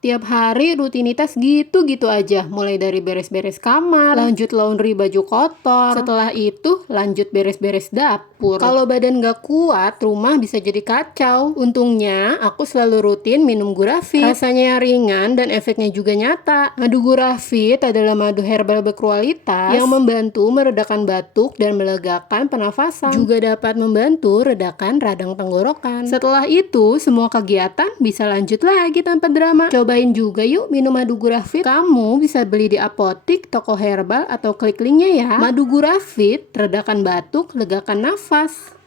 Tiap hari rutinitas gitu-gitu aja, mulai dari beres-beres kamar, lanjut laundry baju kotor, setelah itu lanjut beres-beres dapur. Kalau badan gak kuat, rumah bisa jadi kacau. Untungnya, aku selalu rutin minum Gurafit. Rasanya ringan dan efeknya juga nyata. Madu Gurafit adalah madu herbal berkualitas yang membantu meredakan batuk dan melegakan pernafasan. Juga dapat membantu redakan radang tenggorokan. Setelah itu, semua kegiatan bisa lanjut lagi tanpa drama. Cobain juga yuk minum madu Gurafit. Kamu bisa beli di apotik, toko herbal, atau klik linknya ya. Madu Gurafit, redakan batuk, legakan nafas.